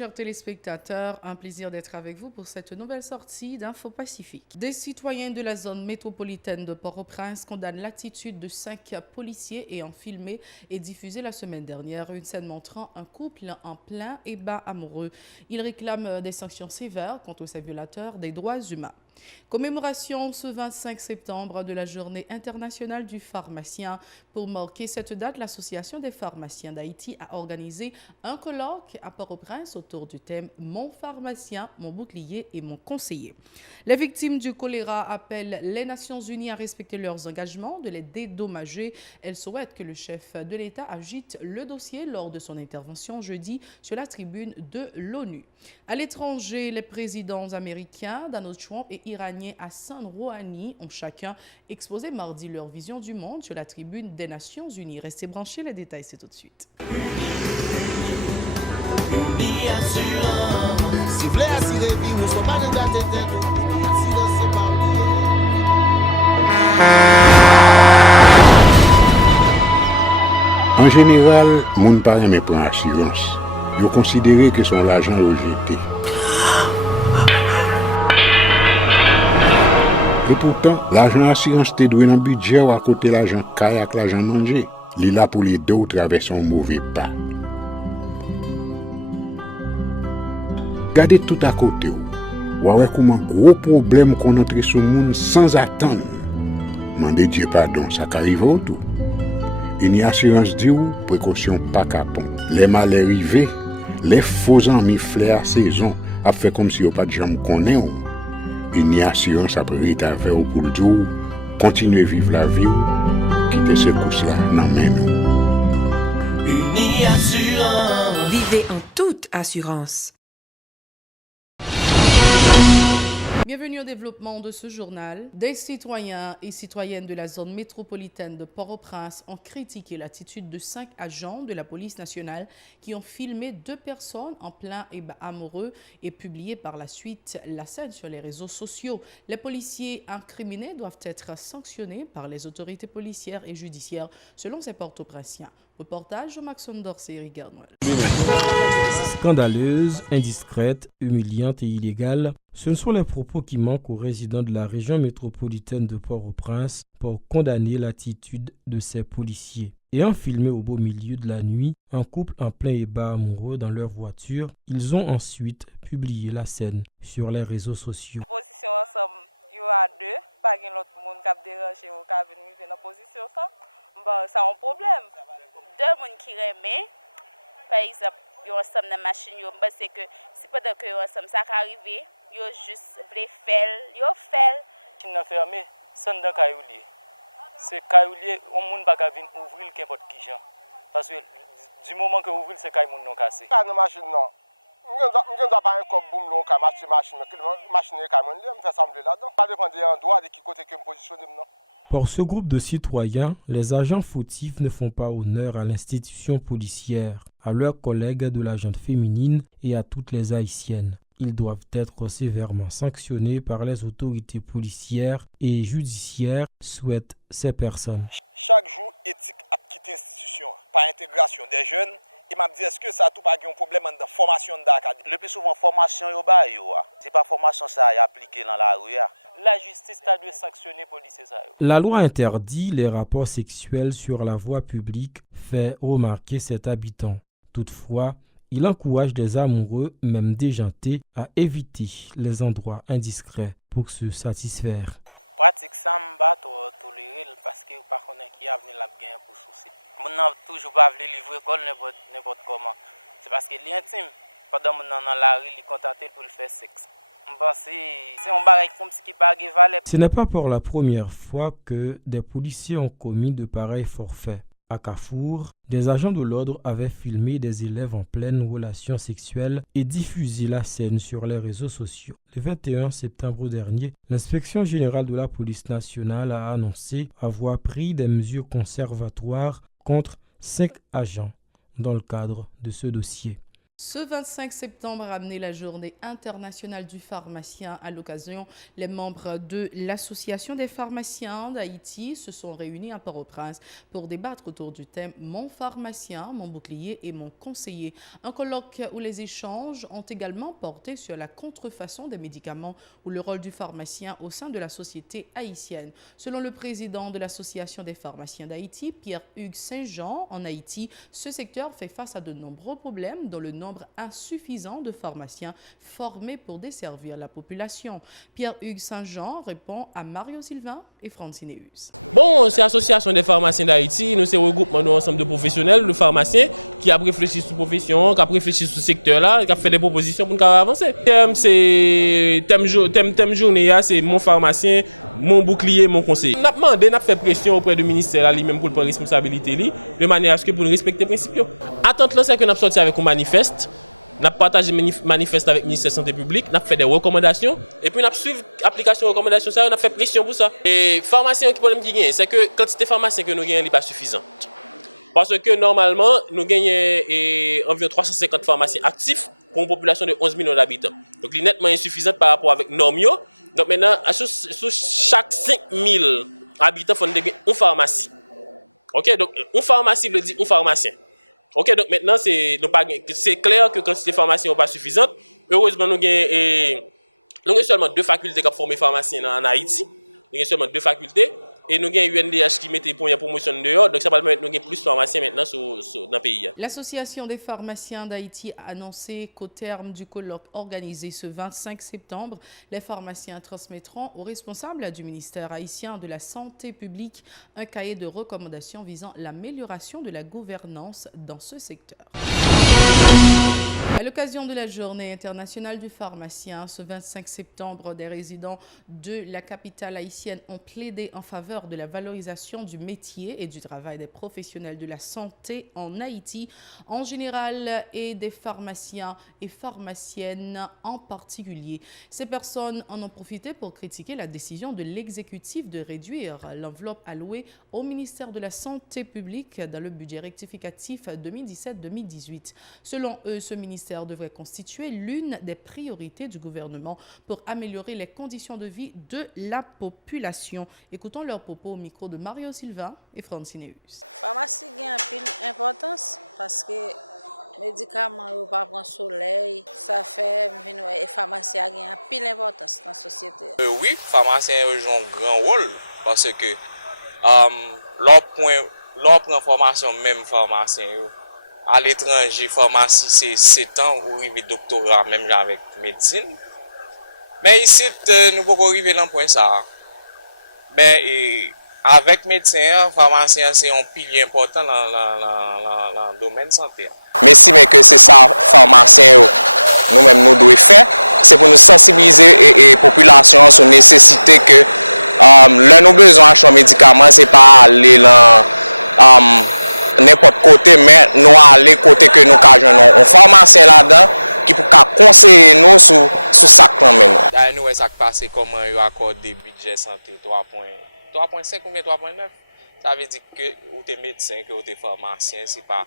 chers téléspectateurs, un plaisir d'être avec vous pour cette nouvelle sortie d'Info Pacifique. Des citoyens de la zone métropolitaine de Port-au-Prince condamnent l'attitude de 5 policiers ayant filmé et diffusé la semaine dernière une scène montrant un couple en plein ébat amoureux. Ils réclament des sanctions sévères contre ces violateurs des droits humains. Commémoration ce 25 septembre de la Journée internationale du pharmacien. Pour marquer cette date, l'Association des pharmaciens d'Haïti a organisé un colloque à Port-au-Prince autour du thème « Mon pharmacien, mon bouclier et mon conseiller ». Les victimes du choléra appellent les Nations unies à respecter leurs engagements de les dédommager. Elles souhaitent que le chef de l'État agite le dossier lors de son intervention jeudi sur la tribune de l'ONU. À l'étranger, les présidents américains Donald Trump et iranien Hassan Rouhani ont chacun exposé mardi leur vision du monde sur la tribune des Nations unies. Restez branchés, les détails c'est tout de suite. En général, moun pa reme pran assurance. Yo considéré que son l'argent rejeté. Et pourtant, l'argent assurance te doué dans le budget ou à côté l'argent kayak, l'argent mangé. Li là pour les deux traverser un mauvais pas. Gardez tout à côté ou. Ouais comme un gros problème qu'on entre sur le monde sans attendre. Mandez Dieu pardon, ça arrive au tout. Une assurance dit ou précaution pas capon. Les mal arrivés, les faux amis flair saison a fait comme si on pas de jambe connaît ou. Une assurance après ta faire pour le jour, continuer vivre la vie ou quitter ce course là nan men nous. Uni Assurance. Vivez en toute assurance. Bienvenue au développement de ce journal. Des citoyens et citoyennes de la zone métropolitaine de Port-au-Prince ont critiqué l'attitude de 5 agents de la police nationale qui ont filmé 2 personnes en plein ébat amoureux et publié par la suite la scène sur les réseaux sociaux. Les policiers incriminés doivent être sanctionnés par les autorités policières et judiciaires selon ces Port-au-Princiens. Reportage de Maxon Dorsey et Rigard Noël. Scandaleuse, indiscrète, humiliante et illégale, ce sont les propos qui manquent aux résidents de la région métropolitaine de Port-au-Prince pour condamner l'attitude de ces policiers. Ayant filmé au beau milieu de la nuit un couple en plein ébat amoureux dans leur voiture, ils ont ensuite publié la scène sur les réseaux sociaux. Pour ce groupe de citoyens, les agents fautifs ne font pas honneur à l'institution policière, à leurs collègues de la gente féminine et à toutes les haïtiennes. Ils doivent être sévèrement sanctionnés par les autorités policières et judiciaires, souhaitent ces personnes. La loi interdit les rapports sexuels sur la voie publique, fait remarquer cet habitant. Toutefois, il encourage les amoureux, même déjantés, à éviter les endroits indiscrets pour se satisfaire. Ce n'est pas pour la première fois que des policiers ont commis de pareils forfaits. À Carrefour, des agents de l'ordre avaient filmé des élèves en pleine relation sexuelle et diffusé la scène sur les réseaux sociaux. Le 21 septembre dernier, l'inspection générale de la police nationale a annoncé avoir pris des mesures conservatoires contre 5 agents dans le cadre de ce dossier. Ce 25 septembre a amené la journée internationale du pharmacien. À l'occasion, les membres de l'Association des pharmaciens d'Haïti se sont réunis à Port-au-Prince pour débattre autour du thème Mon pharmacien, mon bouclier et mon conseiller. Un colloque où les échanges ont également porté sur la contrefaçon des médicaments ou le rôle du pharmacien au sein de la société haïtienne. Selon le président de l'Association des pharmaciens d'Haïti, Pierre-Hugues Saint-Jean, en Haïti, ce secteur fait face à de nombreux problèmes dont le nombre insuffisant de pharmaciens formés pour desservir la population. Pierre-Hugues Saint-Jean répond à Mario Sylvain et Francine Eus. L'Association des pharmaciens d'Haïti a annoncé qu'au terme du colloque organisé ce 25 septembre, les pharmaciens transmettront aux responsables du ministère haïtien de la Santé publique un cahier de recommandations visant l'amélioration de la gouvernance dans ce secteur. À l'occasion de la Journée internationale du pharmacien, ce 25 septembre, des résidents de la capitale haïtienne ont plaidé en faveur de la valorisation du métier et du travail des professionnels de la santé en Haïti en général et des pharmaciens et pharmaciennes en particulier. Ces personnes en ont profité pour critiquer la décision de l'exécutif de réduire l'enveloppe allouée au ministère de la Santé publique dans le budget rectificatif 2017-2018. Selon eux, ce ministère devrait constituer l'une des priorités du gouvernement pour améliorer les conditions de vie de la population. Écoutons leurs propos au micro de Mario Silva et Francine Eus. Oui, pharmacien joue un grand rôle parce que leur prend formation même pharmacien. À l'étranger, pharmacie, c'est 7 ans ou arriver doctorat, même avec médecine. Mais ici, nous pouvons arriver dans le point ça. Mais avec médecin, pharmacien, c'est un pilier important dans le domaine santé. Là, nous, ça passe comment ils accordent des budgets santé 3.5 ou bien 3.9. Ça veut dire que ou t'es médecin, que t'es pharmacien, c'est pas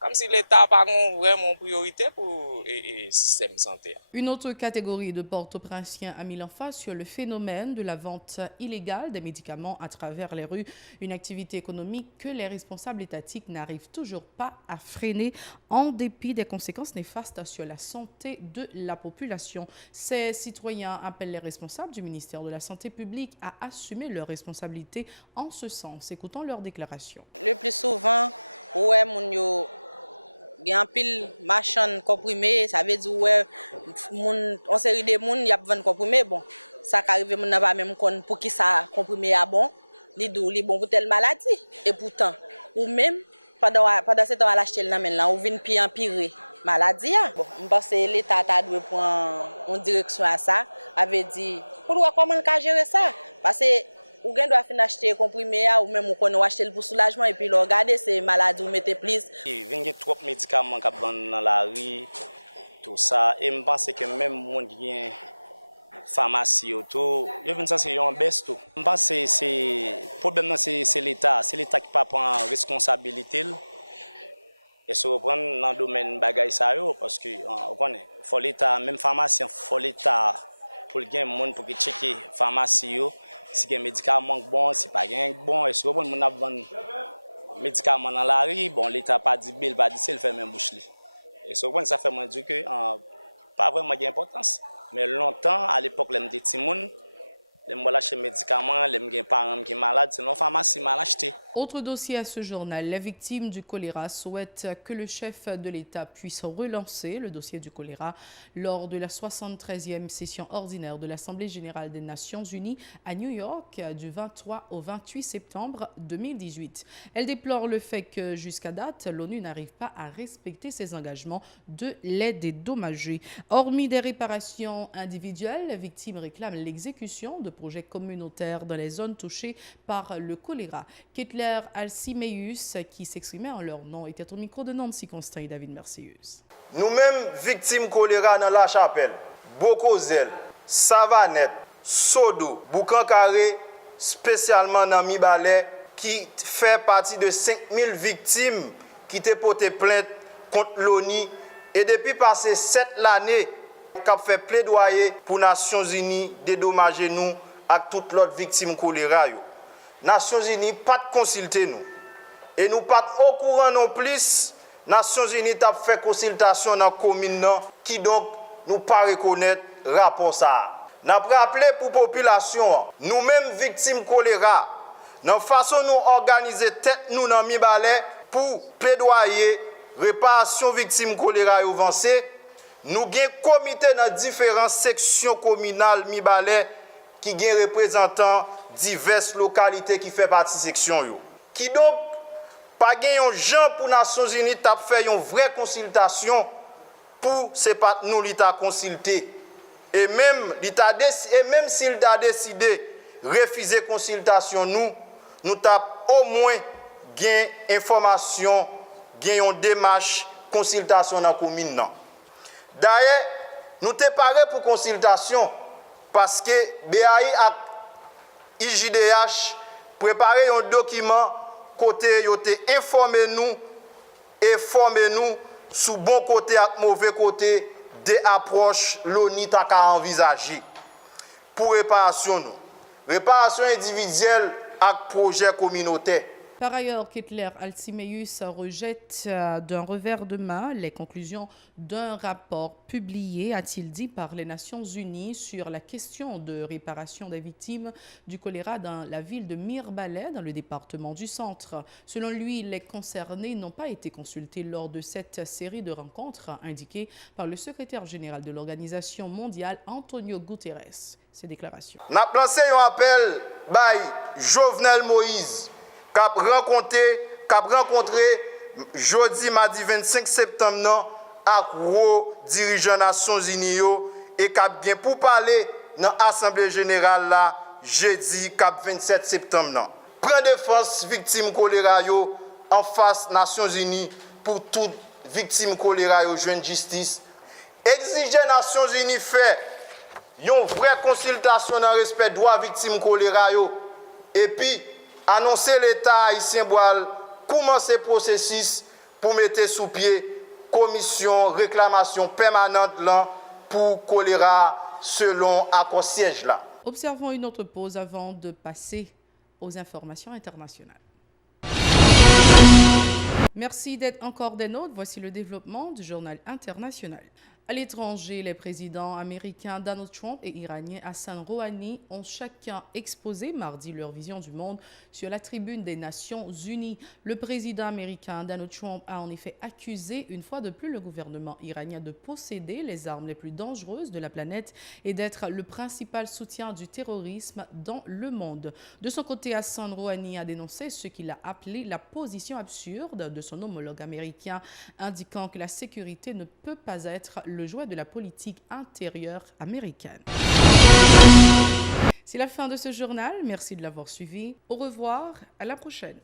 comme si l'État n'a pas vraiment priorité pour le système de santé. Une autre catégorie de Port-au-Princiens a mis l'emphase sur le phénomène de la vente illégale des médicaments à travers les rues, une activité économique que les responsables étatiques n'arrivent toujours pas à freiner en dépit des conséquences néfastes sur la santé de la population. Ces citoyens appellent les responsables du ministère de la Santé publique à assumer leurs responsabilités en ce sens. Écoutons leurs déclarations. Autre dossier à ce journal, les victimes du choléra souhaitent que le chef de l'État puisse relancer le dossier du choléra lors de la 73e session ordinaire de l'Assemblée générale des Nations unies à New York du 23 au 28 septembre 2018. Elle déplore le fait que jusqu'à date, l'ONU n'arrive pas à respecter ses engagements de les dédommager. Hormis des réparations individuelles, les victimes réclament l'exécution de projets communautaires dans les zones touchées par le choléra. Kettler Alcimeus, qui s'exprimait en leur nom, était au micro de Nancy Constant et David Mercieuse. Nous-mêmes, victimes choléra dans la chapelle, Bokozel, Savanette, Sodo, Boucan-Carré, spécialement dans Mibale, qui fait partie de 5000 victimes qui ont porté plainte contre l'ONU. Et depuis passé 7 années, qui a fait plaidoyer pour les Nations Unies dédommager nous avec toutes les autres victimes choléra. Nations Unies pas de consulter nous. Et nous pas au courant non plus. Nations Unies a fait consultation dans la commune qui donc nous pas reconnaître rapport ça. N'a rappelé pour population, nous-mêmes victimes choléra, dans façon nous organiser tête nous dans Mibale pour plaidoyer réparation victimes choléra avancé. Nous avons un comité dans différentes sections communales Mibale qui ont représentants diverses localités qui font partie de la section. Qui donc, pas un gens pour les Nations Unies, t'a fait une vraie consultation pour ces partenaires nous l'État consulté. Et même s'il a décidé de refuser la consultation, nous avons au moins gain information, gain une démarche, consultation dans la commune. D'ailleurs, nous sommes parés pour consultation parce que BAI a IJDH préparé un document côté yote informer nous et former nous sous bon côté et mauvais côté des approches l'ONU t'a envisager pour réparation nous. Réparation individuelle et projet communautaire. Par ailleurs, Kettler Alcimeus rejette d'un revers de main les conclusions d'un rapport publié, a-t-il dit, par les Nations Unies sur la question de réparation des victimes du choléra dans la ville de Mirebalais, dans le département du Centre. Selon lui, les concernés n'ont pas été consultés lors de cette série de rencontres indiquées par le secrétaire général de l'Organisation mondiale, Antonio Guterres. Ces déclarations. Nous avons lancé un appel par Jovenel Moïse, qui a rencontré jeudi, mardi 25 septembre avec les dirigeants des Nations Unies et qui a bien pour parler dans l'Assemblée générale là, jeudi 27 septembre. Prendre défense victimes choléra en face des Nations Unies pour toutes victimes choléra jouer justice. Exiger les Nations Unies faire une vraie consultation dans le respect des droits victimes choléra et puis annoncer l'État haïtien boal commencer le processus pour mettre sous pied commission réclamation permanente là pour choléra selon accord siège là. Observons une autre pause avant de passer aux informations internationales. Merci d'être encore des nôtres. Voici le développement du journal international. À l'étranger, les présidents américains Donald Trump et iranien Hassan Rouhani ont chacun exposé mardi leur vision du monde sur la tribune des Nations Unies. Le président américain Donald Trump a en effet accusé une fois de plus le gouvernement iranien de posséder les armes les plus dangereuses de la planète et d'être le principal soutien du terrorisme dans le monde. De son côté, Hassan Rouhani a dénoncé ce qu'il a appelé la position absurde de son homologue américain, indiquant que la sécurité ne peut pas être le jouet de la politique intérieure américaine. C'est la fin de ce journal. Merci de l'avoir suivi. Au revoir, à la prochaine.